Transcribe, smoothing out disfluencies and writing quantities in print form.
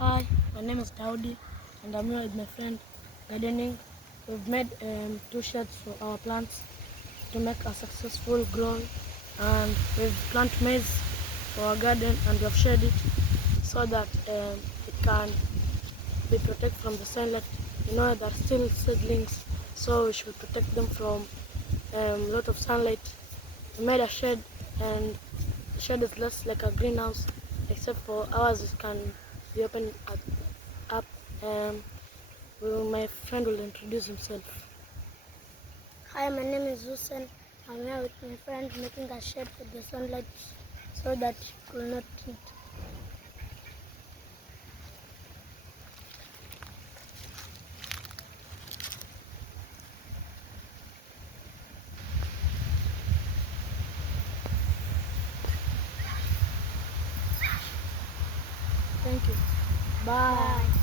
Hi, my name is Daudi and I'm here with my friend gardening. We've made two sheds for our plants to make a successful grow, and we've planted maize for our garden and we have shaded it so that it can be protected from the sunlight. They're still seedlings, so we should protect them from a lot of sunlight. We made a shed, and the shed is less like a greenhouse, except for ours it can be opened up. My friend will introduce himself. Hi, my name is Hussein. I'm here with my friend making a shed for the sunlight so that it will not heat. Thank you. Bye. Bye.